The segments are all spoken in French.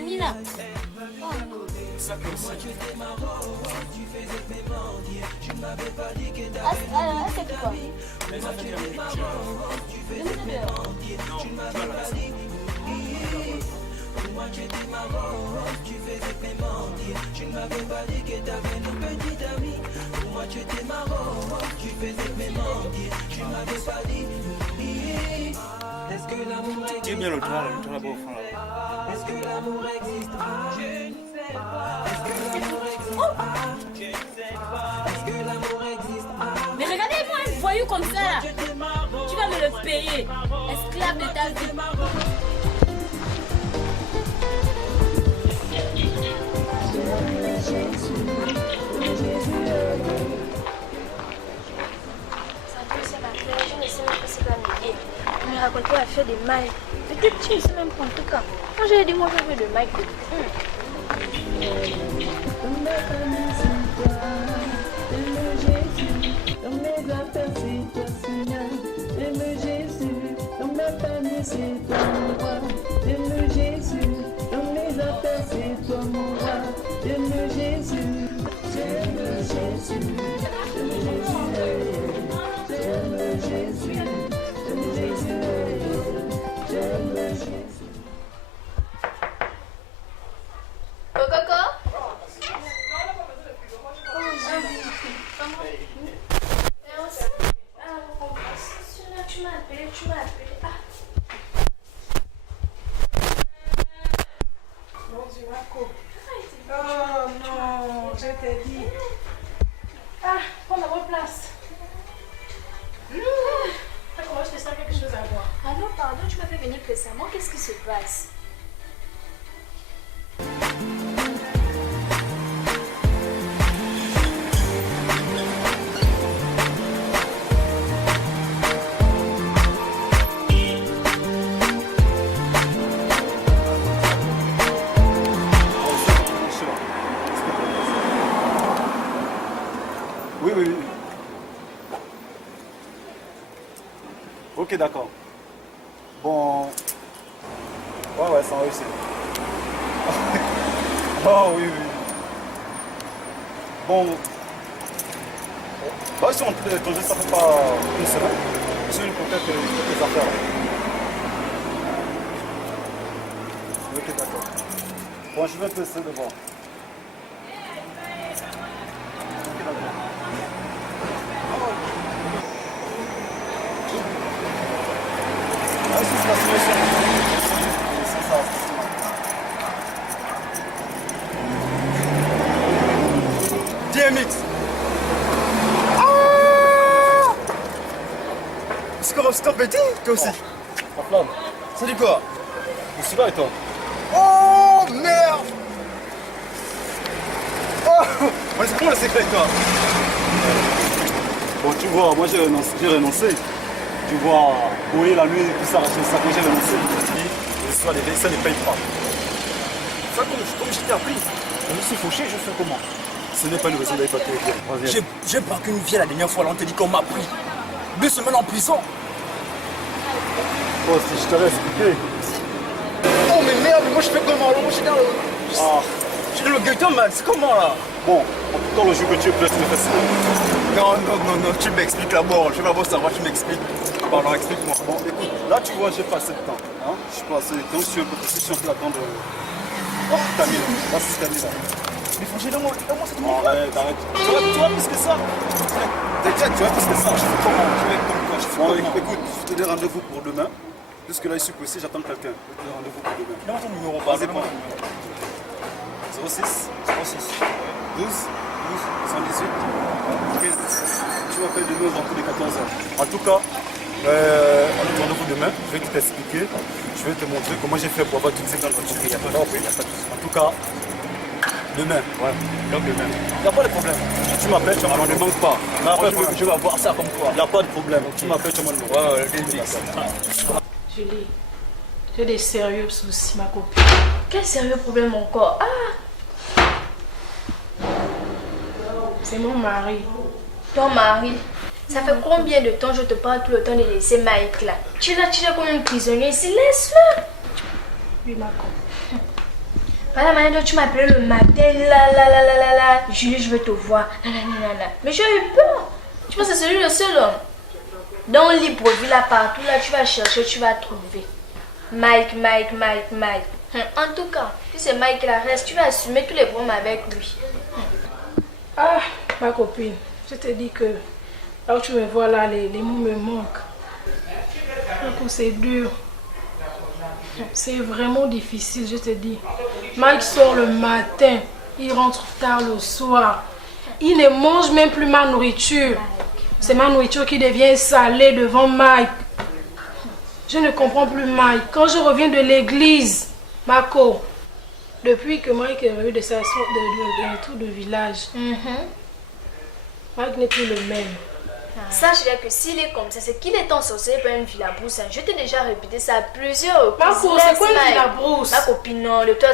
Nani là? Oh. Ça comme ça. C'est quoi? Moi tu étais marrant, tu faisais que mentir. Tu ne m'avais pas dit que t'avais une petite amie. Pour moi tu étais marrant, tu faisais que mentir. Tu ne m'avais pas dit. Est-ce que l'amour existe? Dis bien le toit là-bas au fond là. Est-ce que l'amour existe? Je ne sais pas. Est-ce que l'amour existe? Je ne sais pas. Est-ce que l'amour existe? Mais regardez-moi un voyou comme ça là. Tu vas me le payer. Esclave de ta vie. On me raconte pas à faire des mailles. Peut-être que tu sais même pas en tout cas. Quand j'ai dit moi je veux de mailles. Tu m'as appelé. Bon Dieu, Marco. Oh non, je t'ai dit. Ah, prends la bonne place. Ça commence, je sens quelque chose à voir. Ah non, pardon, tu m'as fait venir récemment. Qu'est-ce qui se passe? Oui, oui, oui. Ok, d'accord. Bon. Ouais, ça réussit. Oh, oui, oui. Bon. Bah, si on peut échanger, ça fait pas une semaine. J'ai eu peut-être quelques affaires. Ok, d'accord. Bon, je vais te laisser de voir. Ok, d'accord. DMX. C'est comment c'est petit, toi aussi. La flamme. Ça dit quoi? Je suis là et toi? Oh merde. Oh, c'est comment le secret toi? Bon tu vois, moi j'ai renoncé. Tu vois, courir la nuit, tout ça, ça que j'ai renoncé. Le soir, ça ne paye pas. Ça comme je t'ai appris. Je me suis fauché, je fais comment? Ce n'est pas une raison d'aller pas te dire. J'ai pas qu'une vie la dernière fois, là, on te dit qu'on m'a pris 2 semaines en prison. Oh, si je t'avais expliqué. Oh mais merde, moi je fais comment là? Moi je suis dans le... Je suis dans le ghetto, man, c'est comment là? Bon, en tout cas le jour que tu es prêt, tu me fais ça. Non, tu m'expliques d'abord. Je veux d'abord savoir, tu m'expliques. Pardon, explique-moi. Bon, écoute, là tu vois, j'ai passé le temps. Hein? Je suis passé le temps, si on peut attendre. Oh, Camille, là c'est Camille là. Mais franchement, donne-moi cette Non, arrête. Tu vois plus que ça. T'inquiète, tu vois plus que ça. Je fais comment? Je vais comme quoi, je fais comment? Écoute, je te donne rendez-vous pour demain. Puisque là, je suis coincé, j'attends quelqu'un. Je te donne rendez-vous pour demain. Donne-moi ton numéro, Vas-y, donne-moi prends. ton numéro. 06 06 12 118 15. Tu m'appelles demain aux alentours de 14h. En tout cas, on a rendez-vous demain. Je vais t'expliquer. Je vais te montrer comment j'ai fait pour avoir toutes ces grandes voitures. Il n'y a pas de problème. En tout cas, demain. Ouais. Donc demain. Il n'y a pas de problème. Tu m'appelles, tu m'en demande pas. Je vais voir ça comme toi. Il n'y a pas de problème. Tu m'appelles, tu m'en demandes. Ouais, Julie, j'ai des sérieux soucis, ma copine. Quel sérieux problème encore? C'est mon mari. Ton mari? Ça fait combien de temps je te parle tout le temps de laisser Mike là? Tu l'as comme un prisonnier ici, laisse-le! Oui, ma copine. Voilà, maintenant tu m'appelles le matin, là. Julie, je veux te voir. Mais j'ai eu peur. Tu penses que c'est lui le seul homme? Dans Libreville, là, partout, là, tu vas chercher, tu vas trouver. Mike. En tout cas, si c'est Mike qui la reste, tu vas assumer tous les problèmes avec lui. Ah, ma copine, je te dis que là où tu me vois là, les mots me manquent. Donc c'est dur. C'est vraiment difficile, je te dis. Mike sort le matin, il rentre tard le soir. Il ne mange même plus ma nourriture. C'est ma nourriture qui devient salée devant Mike. Je ne comprends plus Mike. Quand je reviens de l'église, Marco, depuis que Mike est revenu de sa tour de village, Mike n'est plus le même. Sache bien que s'il est comme ça, c'est qu'il est ensorcelé par une villabrousse. Je t'ai déjà répété ça à plusieurs reprises. Marco, c'est quoi une villabrousse? Ma copine, non, de toi,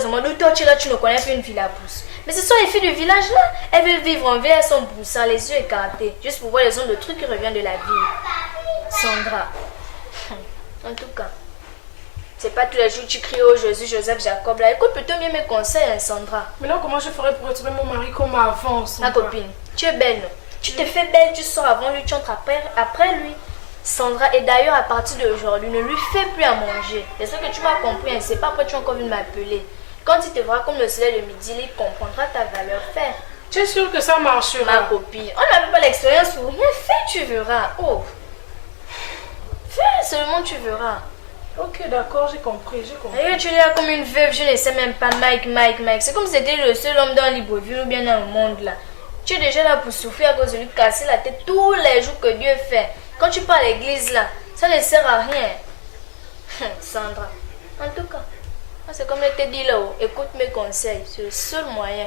tu ne connais pas une villabrousse. Mais ce sont les filles du village là. Elles veulent vivre en ville, elles sont broussards, les yeux écartés, juste pour voir les ondes de trucs qui reviennent de la ville. Sandra. En tout cas, c'est pas tous les jours que tu cries au Jésus, Joseph, Jacob là. Écoute plutôt bien mes conseils, hein, Sandra. Maintenant, comment je ferais pour retrouver mon mari comme avant, Sandra? Ma copine, tu es belle, non? Tu te fais belle, tu sors avant lui, tu entres après lui. Sandra, et d'ailleurs à partir d'aujourd'hui, ne lui fais plus à manger. C'est ce que tu m'as compris, hein. C'est pas après tu as encore vu m'appeler. Quand il te verra comme le soleil de midi, il comprendra ta valeur. Fais. Tu es sûre que ça marchera? Ma copine, on n'avait pas l'expérience pour rien. Fais, tu verras. Oh. Fais, seulement tu verras. Ok, d'accord, j'ai compris. Et tu es là comme une veuve, je ne sais même pas. Mike. C'est comme si c'était le seul homme dans Libreville ou bien dans le monde là. Tu es déjà là pour souffrir à cause de lui casser la tête tous les jours que Dieu fait. Quand tu pars à l'église là, ça ne sert à rien. Sandra, en tout cas, c'est comme je t'ai dit là-haut, écoute mes conseils, c'est le seul moyen.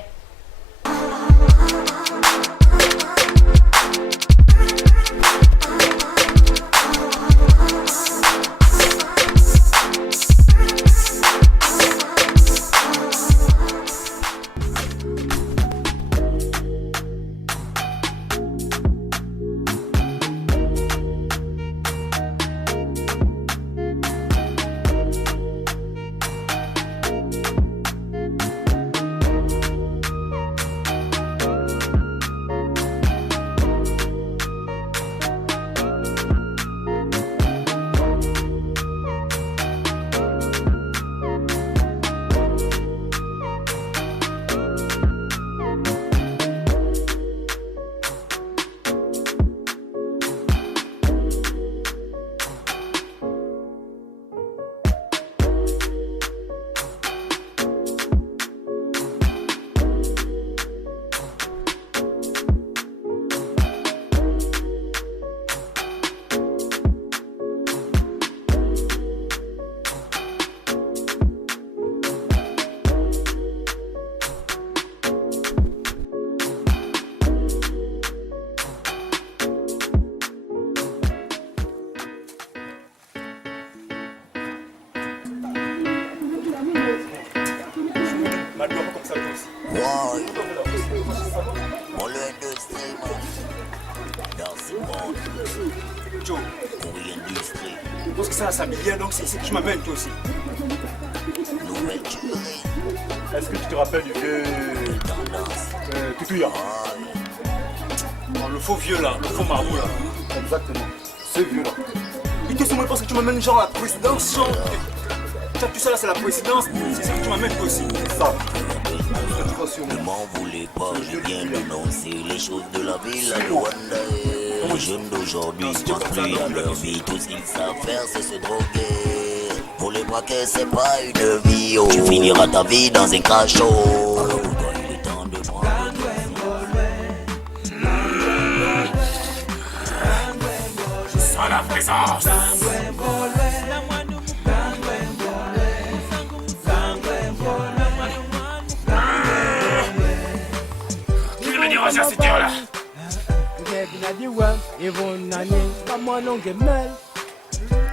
Je pense que ça va s'habiller, donc c'est ici que tu m'amènes toi aussi. Est-ce que tu te rappelles du vieux Toutouya? Le faux vieux là, le faux marabout là. Exactement, ce vieux là. Et qu'est-ce que moi je pense que tu m'amènes genre à la présidence, genre. Tout ça là c'est la présidence, c'est ça que tu m'amènes toi aussi. Ça. Ne m'en voulez pas, je viens d'énoncer les choses de la ville. Les jeunes d'aujourd'hui ne pensent plus à leur vie. Tout ce qu'ils savent faire, c'est se droguer. Pour les braquer, c'est pas une vie. Oh. Tu finiras ta vie dans un crachot. Alors pour toi, il est temps de prendre. Sans la présence. Qui veut me dire à cette heure-là? Binadiwa evonanye kamwanonge mel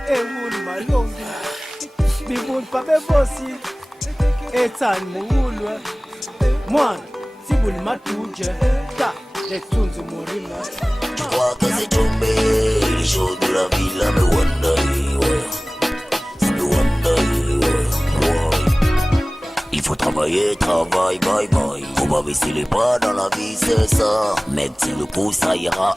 ewuli malongi bibul pabe bosi etan muulwa mwana sibuli matuje ta letunzi murima. Tu crois que c'est tombé, les choses de la ville là me wonder, ouais. Me wonder, ouais. Il faut travailler, travail, bye bye. Faut pas baisser les bras dans la vie, c'est ça. Mec, si le coup, ça ira,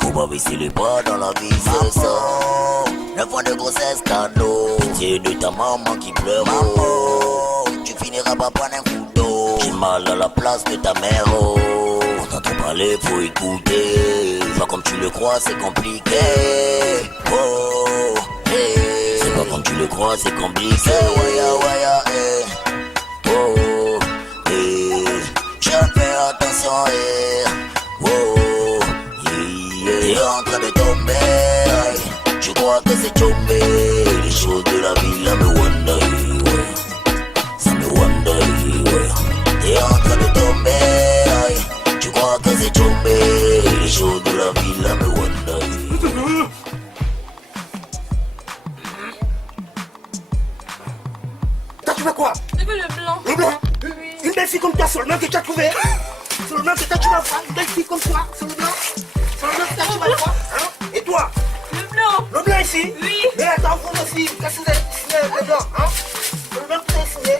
Faut pas baisser les bras dans la vie, c'est ça. 9 mois de grossesse, cadeau. Pitié de ta maman qui pleure, oh. Tu finiras par prendre un couteau. J'ai mal à la place de ta mère, oh. On t'entend parler, faut écouter. Pas comme tu le crois, c'est compliqué. Oh, hey. C'est pas comme tu le crois, c'est compliqué. Waya, waya, hey. Oh, hey. Je fais attention, hey. Oh, yeah. T'es en train de tomber. Je crois que c'est tombé. Les choses de la vie, là, me wonder, ouais. Ça me wonder, ouais. T'es en train de tomber. Tu crois que c'est tombé. Les choses de la vie, là, me wonder. T'as trouvé quoi? Je veux le blanc. Le blanc? Oui. Une belle fille comme toi, c'est le blanc que tu as trouvé. C'est le blanc que tu vas voir. Une belle fille comme toi, c'est le blanc. C'est le blanc que tu vas voir. Hein? Et toi? Le blanc. Le blanc ici? Oui. Mais attends, vous aussi, qu'est-ce que vous avez signé le blanc? Hein? C'est le blanc que vous avez signé.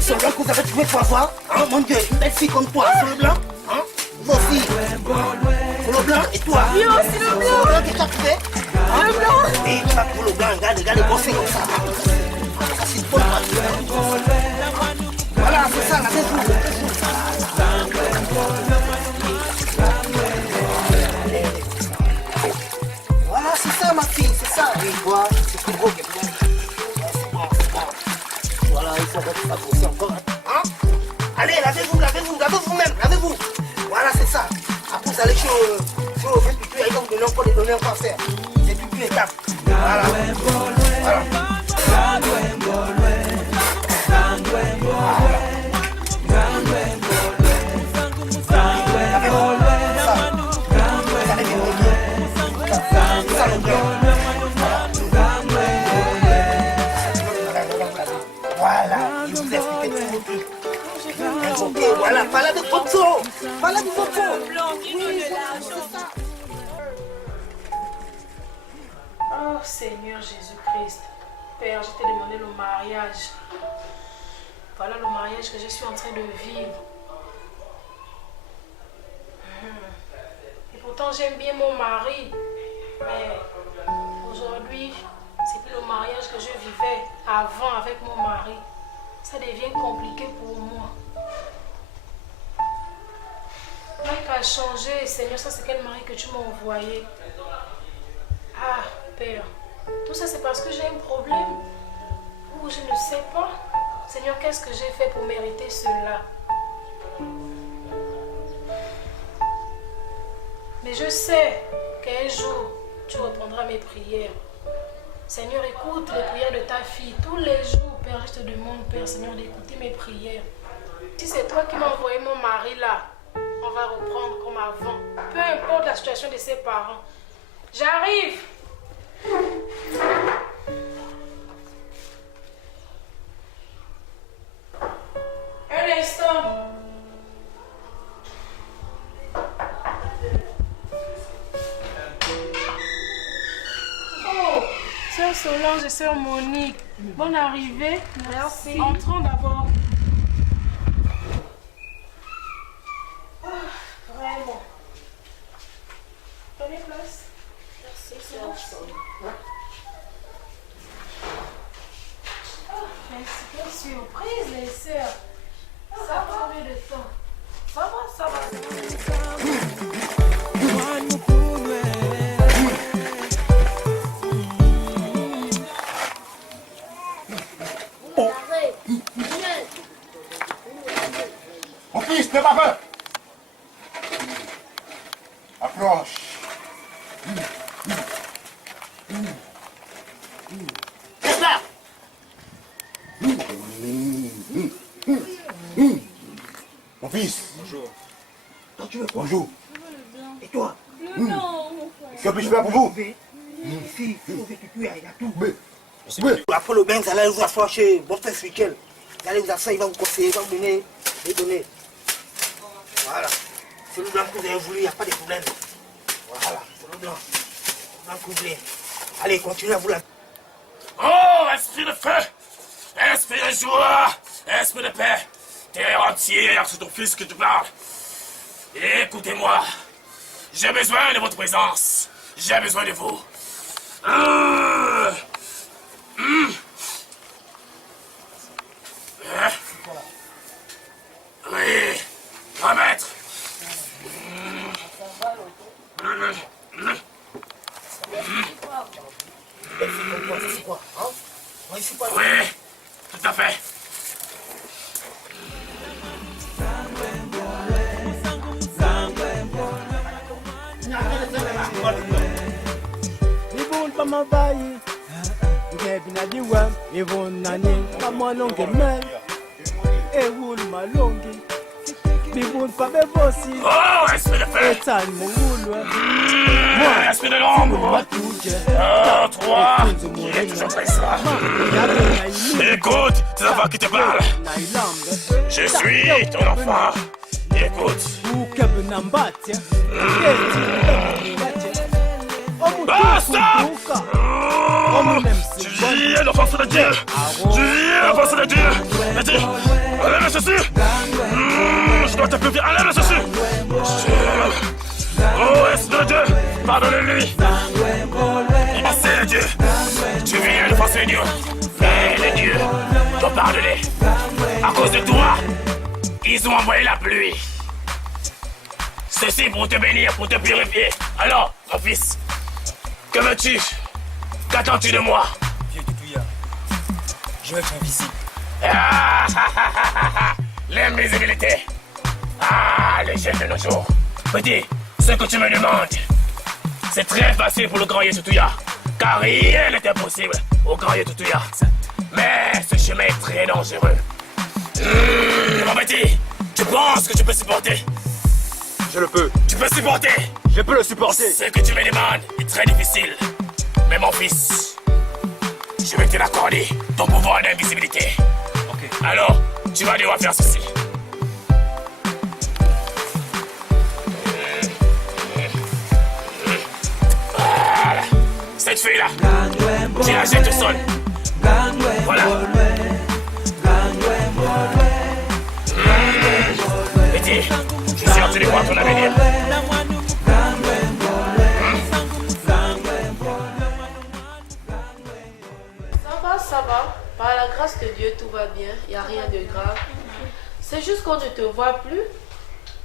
C'est le blanc que vous avez trouvé pour avoir. Hein? Mon Dieu, une belle fille comme toi, c'est le blanc. Hein? Vous aussi. C'est le blanc et toi? Oui, aussi le blanc. C'est le blanc que tu as trouvé. Hein? Le blanc. Et tu vas trouver le blanc, regarde les grosses filles comme ça. Ça, c'est une bonne pratique. Voilà, c'est ça, la maison. Voilà, c'est ça, ma fille, c'est ça. Et toi, c'est plus gros que toi. C'est bon, c'est bon. Voilà, il faut que ça grossit encore. Hein? Allez, lavez-vous même, lavez-vous. Voilà, c'est ça. Après, vous allez sur le fait pipi, ils vont vous donner encore des données encore à faire. C'est pipi étape. Voilà. Voilà. Voilà, je vous explique tout. Ok, voilà, parlez de photo. Parlez de photo. Oui, c'est ça. Oh Seigneur Jésus-Christ, Père, je t'ai demandé le mariage. Voilà le mariage que je suis en train de vivre. Et pourtant j'aime bien mon mari. Mais aujourd'hui, c'est plus le mariage que je vivais avant avec mon mari. Ça devient compliqué pour moi. Mike a changé, Seigneur, ça c'est quel mari que tu m'as envoyé? Ah, Père, tout ça c'est parce que j'ai un problème ou je ne sais pas. Seigneur, qu'est-ce que j'ai fait pour mériter cela? Mais je sais qu'un jour, tu répondras à mes prières. Seigneur, écoute les prières de ta fille. Tous les jours, Père, je te demande, Père, Seigneur, d'écouter mes prières. Si c'est toi qui m'as envoyé mon mari là, on va reprendre comme avant. Peu importe la situation de ses parents. J'arrive! Un instant. Oh, sœur Solange et sœur Monique, bonne arrivée. Merci. Entrons d'abord. Vraiment. Prenez place. Merci, sœur. Merci, quelle surprise, les sœurs. Ça va combien de temps? Ça va. Mon fils, n'aie pas peur. Approche. Qu'est-ce là? Mon fils. Bonjour. Toi, tu veux quoi? Bonjour. Et toi? Que puis-je faire pour vous? Ici, il y a tout. Oui. Après le bain, vous allez vous asseoir chez votre frère spirituel. Vous allez vous asseoir, il va vous conseiller, il va vous donner les données. Voilà. C'est le blanc que vous avez voulu, il n'y a pas de problème. Voilà, c'est le blanc. Le blanc que vous voulez. Allez, continuez à vous la... Oh, esprit de feu, esprit de joie, Esprit de paix, terre entière, c'est ton fils que tu parles. Écoutez-moi. J'ai besoin de votre présence. J'ai besoin de vous. Oui, grand maître. Oui, tout à fait. Bibun pamabayi, ngebina diwa, ibun nani, pamalonge mel, ewul malongi. Bibun pabebosi, esprit de paix. etan mungulwa. Esprit de l'ombre. 1, 3, il est toujours fait ça. Écoute, c'est la voix qui te parle. Je suis ton enfant. Écoute. Basta! Tu viens l'offense de Dieu. Tu viens l'offense de Dieu. Vas-y, enlève ceci. Je dois t'appeler. Enlève ceci. Oh, esprit de Dieu, pardonnez-lui. Pensez à Dieu. Tu viens de penser Dieu. Mais les dieux t'ont pardonné. À cause de toi, ils ont envoyé la pluie. Ceci pour te bénir, pour te purifier. Alors, mon fils, que veux-tu? Qu'attends-tu de moi? Vieux Tutuya, je veux être invisible. L'invisibilité. Les jeunes de nos jours. Petit, ce que tu me demandes, c'est très facile pour le grand Yetutuya, car rien n'est impossible au grand Yetutuya. Mais ce chemin est très dangereux. Mon petit, tu penses que tu peux supporter? Je le peux. Tu peux supporter? Je peux le supporter. Ce que tu me demandes est très difficile. Mais mon fils, je vais te l'accorder, ton pouvoir d'invisibilité. Ok. Alors, tu vas devoir faire ceci. Voilà. Cette fille-là, tu la jettes au sol. Voilà. Petit, je suis sûr que tu vois ton avenir. Ça va. Par la grâce de Dieu, tout va bien. Il n'y a rien de grave. C'est juste qu'on ne te voit plus.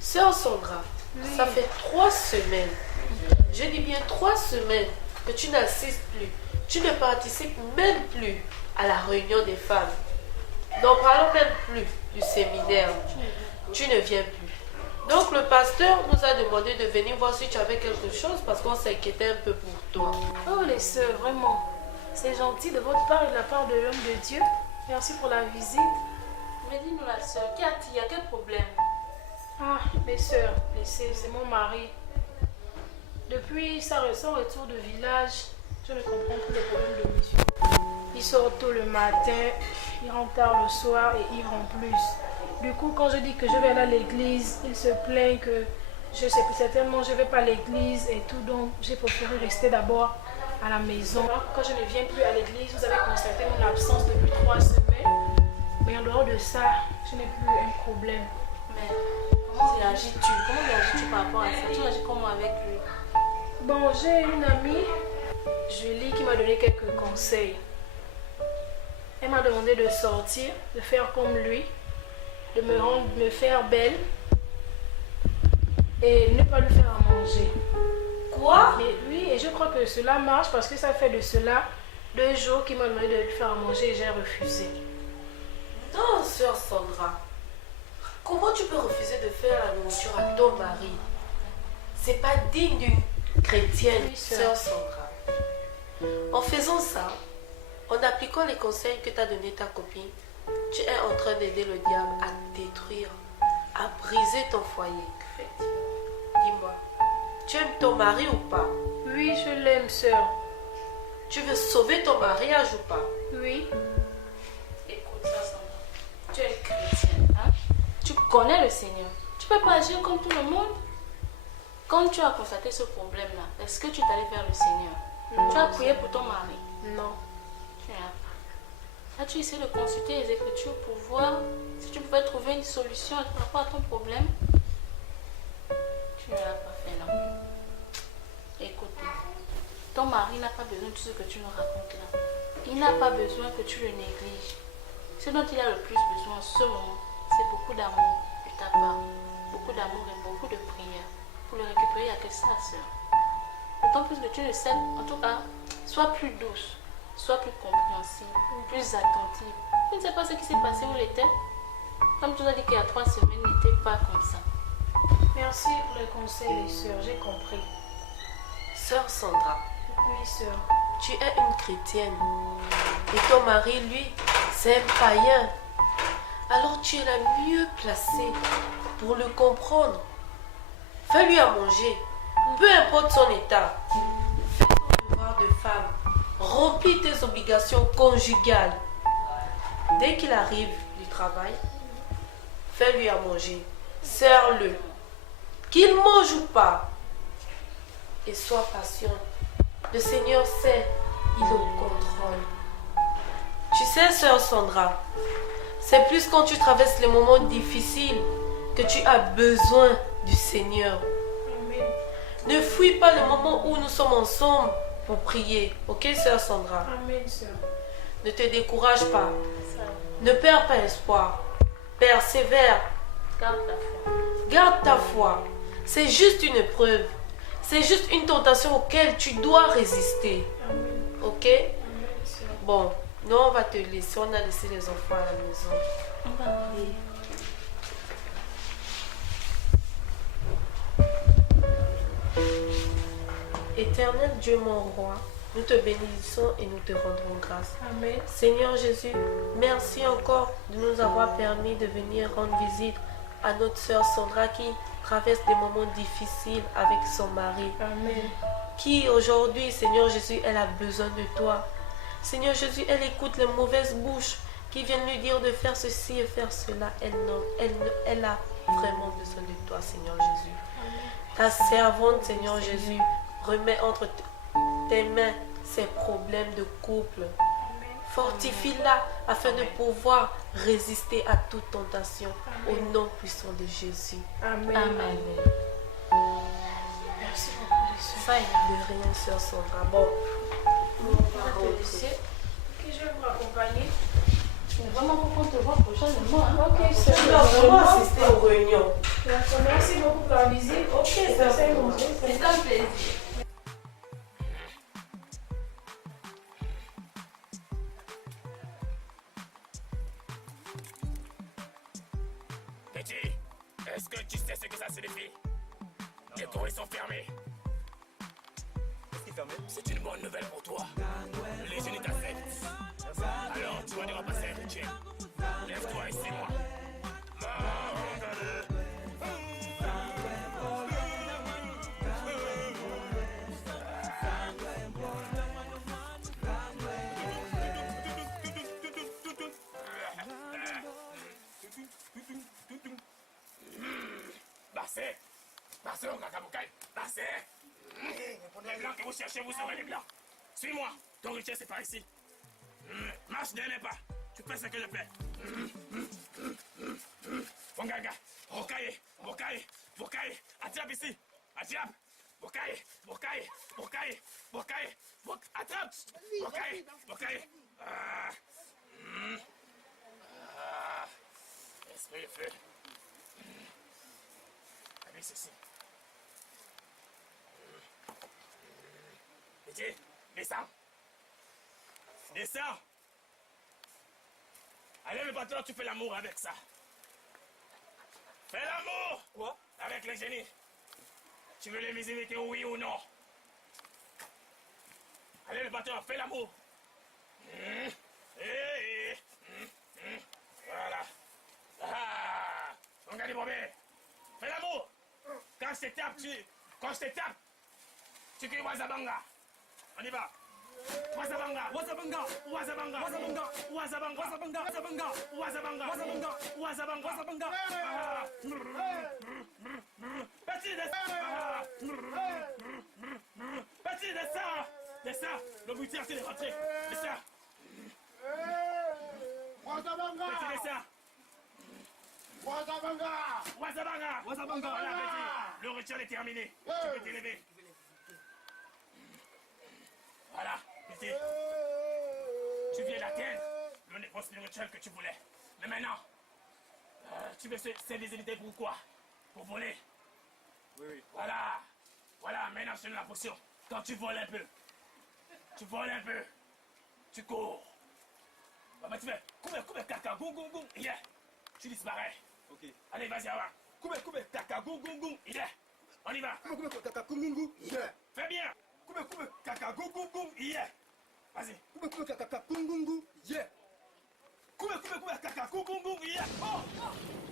Sœur Sandra, ça fait 3 semaines. Je dis bien 3 semaines que tu n'assistes plus. Tu ne participes même plus à la réunion des femmes. N'en parlons même plus du séminaire. Tu ne viens plus. Donc le pasteur nous a demandé de venir voir si tu avais quelque chose parce qu'on s'inquiétait un peu pour toi. Oh les sœurs, vraiment. C'est gentil de votre part et de la part de l'homme de Dieu. Merci pour la visite. Mais dis-nous la sœur, qu'y a-t-il? Y a quel problème? Ah, mes sœurs, c'est mon mari. Depuis son retour de village, je ne comprends plus les problèmes de monsieur. Il sort tôt le matin, il rentre tard le soir et ivre en plus. Du coup, quand je dis que je vais aller à l'église, il se plaint que je sais plus certainement je ne vais pas à l'église et tout. Donc, j'ai préféré rester d'abord à la maison. Quand je ne viens plus à l'église, vous avez constaté mon absence depuis 3 semaines. Mais en dehors de ça, je n'ai plus un problème. Mais comment réagis-tu? Comment réagis-tu par rapport à ça? Tu réagis comment avec lui? Bon, j'ai une amie, Julie, qui m'a donné quelques conseils. Elle m'a demandé de sortir, de faire comme lui, de me faire belle et ne pas lui faire à manger. Quoi? Mais oui, et je crois que cela marche parce que ça fait de cela 2 jours qu'il m'a demandé de lui faire à manger et j'ai refusé. Non, sœur Sandra. Comment tu peux refuser de faire la nourriture à ton mari? C'est pas digne d'une chrétienne, Oui, sœur Sandra. En faisant ça, en appliquant les conseils que t'a donné ta copine, tu es en train d'aider le diable à détruire, à briser ton foyer. Dis-moi, tu aimes ton mari ou pas? Oui, je l'aime, sœur. Tu veux sauver ton mariage ou pas? Oui. Écoute ça, Sandra. Tu es chrétienne, hein? Tu connais le Seigneur. Tu peux pas agir comme tout le monde. Quand tu as constaté ce problème-là, est-ce que tu es allé vers le Seigneur? Non, Tu as prié pour ton mari? Non. Tu n'as pas. As-tu essayé de consulter les Écritures pour voir si tu pouvais trouver une solution par rapport à ton problème? Tu ne l'as pas fait, non? Écoute, ton mari n'a pas besoin de tout ce que tu nous racontes là. Il n'a pas besoin que tu le négliges. Ce dont il a le plus besoin en ce moment, c'est beaucoup d'amour de ta part. Beaucoup d'amour et beaucoup de prières. Pour le récupérer, il n'y a que ça, sœur. D'autant plus que tu le sais, en tout cas, sois plus douce, sois plus compréhensive, plus attentive. Je ne sais pas ce qui s'est passé où il était. Comme tu as dit qu'il y a 3 semaines, il n'était pas comme ça. Merci pour le conseil, sœur, j'ai compris. Sœur Sandra. Oui, sœur. Tu es une chrétienne. Et ton mari, lui, c'est un païen. Alors tu es la mieux placée pour le comprendre. Fais-lui à manger. Peu importe son état. Fais ton devoir de femme. Remplis tes obligations conjugales. Dès qu'il arrive du travail, fais-lui à manger. Sers-le. Qu'il mange ou pas. Et sois patiente. Le Seigneur sait, il est au contrôle. Tu sais, sœur Sandra, c'est plus quand tu traverses les moments difficiles que tu as besoin du Seigneur. Amen. Ne fuis pas le moment où nous sommes ensemble pour prier. Ok, sœur Sandra? Amen, sœur. Ne te décourage pas. Ne perds pas espoir. Persévère. Garde ta foi. Garde ta foi. C'est juste une épreuve. C'est juste une tentation auquel tu dois résister. Amen. Ok? Amen, sœur. Bon, nous on va te laisser. On a laissé les enfants à la maison. On va prier. Éternel Dieu mon roi, nous te bénissons et nous te rendrons grâce. Amen. Seigneur Jésus, merci encore de nous avoir permis de venir rendre visite à notre sœur Sandra qui traverse des moments difficiles avec son mari. Amen. Qui aujourd'hui, Seigneur Jésus, elle a besoin de toi. Seigneur Jésus, elle écoute les mauvaises bouches qui viennent lui dire de faire ceci et faire cela. Elle a vraiment besoin de toi, Seigneur Jésus. Ta servante, Seigneur Jésus, remet entre tes mains ses problèmes de couple. Fortifie-la afin de pouvoir résister à toute tentation. Au nom puissant de Jésus. Amen. Amen. Merci beaucoup, les sœurs. Ça, il de rien, sœur Sandra. Bon, On va te laisser. Ok, je vais vous accompagner. mais vraiment, pour qu'on te voit prochainement. Hein? Ok, sœur. Tu dois vraiment assister aux réunions. D'accord, merci beaucoup pour la visite. Ok, sœur. C'est bon. C'est un plaisir. Petit, est-ce que tu sais ce que ça signifie? Les cours sont fermés. Qu'est-ce qui est fermé? C'est une bonne nouvelle pour toi. Les jeunes t'acceptent. Alors, tu vas devoir passer un budget. Lève-toi et suis-moi. Bassé, on kakabukai. Bassé. Les blancs que vous cherchez, vous serez les blancs. Suis-moi. Ton richesse, c'est par ici. Marche derrière pas. Tu fais ce que je fais. Fongaga. Bokaye. Bokaye. Bokaye. Attrape ici. Attrape. Bokaye. Bokaye. Bokaye. Bokaye. Attrape. Bokaye. Bokaye. Esprit de feu. Allez, ceci. Petit, descends. Descends. Allez, le patron, tu fais l'amour avec ça. Fais l'amour. Quoi? Avec les génies. Tu veux les visiter, oui ou non? Allez, le patron, fais l'amour. Voilà. Ah, regarde les bébés. Fais l'amour. Quand je te tape, tu cries Wazabanga. On y va. Wazabanga, Wazabanga, Wazabanga, Wazabanga, Wazabanga, Wazabanga, Wazabanga, Wazabanga, Wazabanga, Wazabanga, Wazabanga. Petit descend. Descend. Le bruitier est rentré. Descend. Petit dessin. Wazabanga. Voilà, petit. Le rituel est terminé. Tu peux t'élever. Voilà, petit. Tu viens d'atteindre le niveau spirituel que tu voulais. Mais maintenant, tu veux ces désilité pour quoi? Pour voler? Oui. Voilà. Voilà, maintenant je te donne la potion. Quand tu voles un peu, tu cours. Bah, tu fais coube, caca, goum, goum, goum, yeah. Tu disparais. Ok. Allez, vas-y, avant. Coube, caca, goum, goum, goum, yeah. On y va. Coube, caca, goum, goum, goum, yeah. Fais bien. Coube, caca, goum, goum, goum, yeah. Vas-y. Coube, caca, goum, goum, goum, yeah. Coube, caca, goum, goum, goum, yeah. Oh!